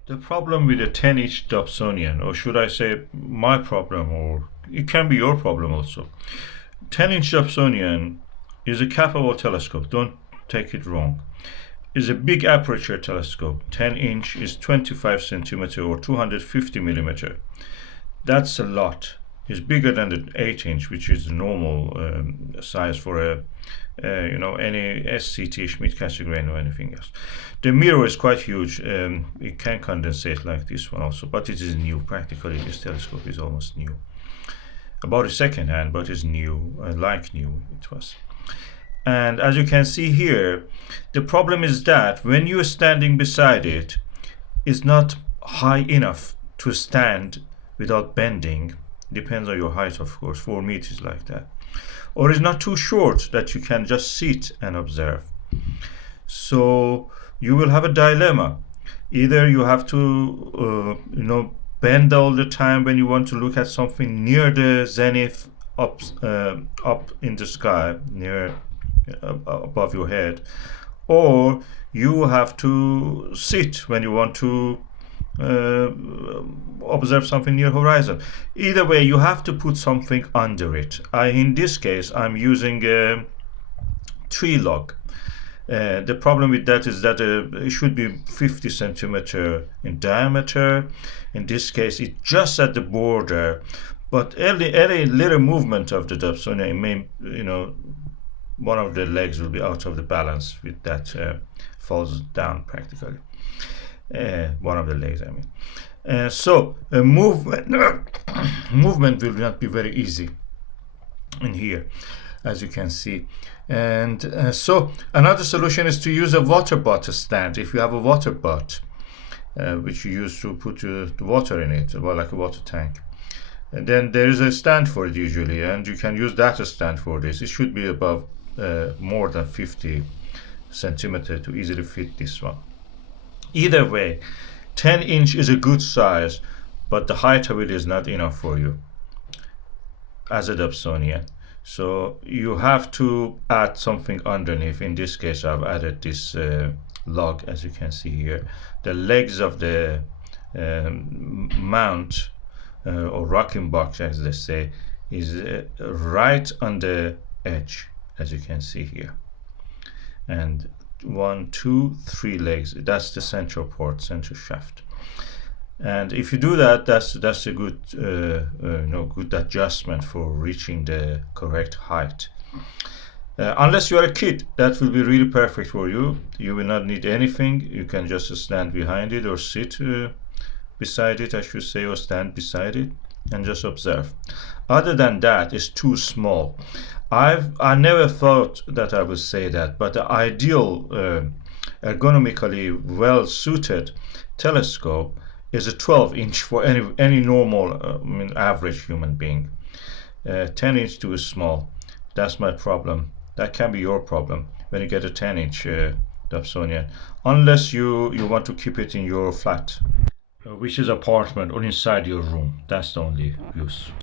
The problem with a 10-inch Dobsonian, or should I say my problem, or it can be your problem also. 10-inch Dobsonian is a capable telescope, don't take it wrong. Is a big aperture telescope. 10 inch is 25 centimeter or 250 millimeter. That's a lot. It's bigger than the 8 inch, which is the normal size for a any SCT Schmidt category or anything else. The mirror is quite huge. It can condensate like this one also, but it is new. Practically, this telescope is almost new. About a second hand, but it's new, like new it was. And as you can see here, the problem is that when you're standing beside it, it's not high enough to stand without bending. Depends on your height, of course. For me, it is like that. Or it's not too short that you can just sit and observe. So you will have a dilemma. Either you have to, bend all the time when you want to look at something near the zenith, up in the sky, near above your head, or you have to sit when you want to observe something near horizon. Either way, you have to put something under it. In this case, I'm using a tree log. The problem with that is that it should be 50 centimeter in diameter. In this case, it's just at the border, but any little movement of the Dobsonian may, one of the legs will be out of the balance with that falls down practically. One of the legs, I mean. So movement will not be very easy in here, as you can see. And so another solution is to use a water bottle stand. If you have a water bottle, which you use to put the water in it, well, like a water tank. And then there is a stand for it usually, and you can use that stand for this. It should be above more than 50 centimeter to easily fit this one. Either way, 10 inch is a good size, but the height of it is not enough for you as a Dobsonian. So you have to add something underneath. In this case, I've added this log, as you can see here. The legs of the mount or rocking box, as they say, is right on the edge, as you can see here. And 1, 2, 3 legs. That's the central port, central shaft. And if you do that, that's a good good adjustment for reaching the correct height. Unless you are a kid, that will be really perfect for you. You will not need anything. You can just stand behind it or sit beside it, I should say, or stand beside it and just observe. Other than that, it's too small. I never thought that I would say that, but the ideal ergonomically well suited telescope is a 12 inch for any normal average human being. 10 inch too small. That's my problem. That can be your problem when you get a 10 inch Dobsonian, unless you want to keep it in your flat, which is apartment or inside your room. That's the only use.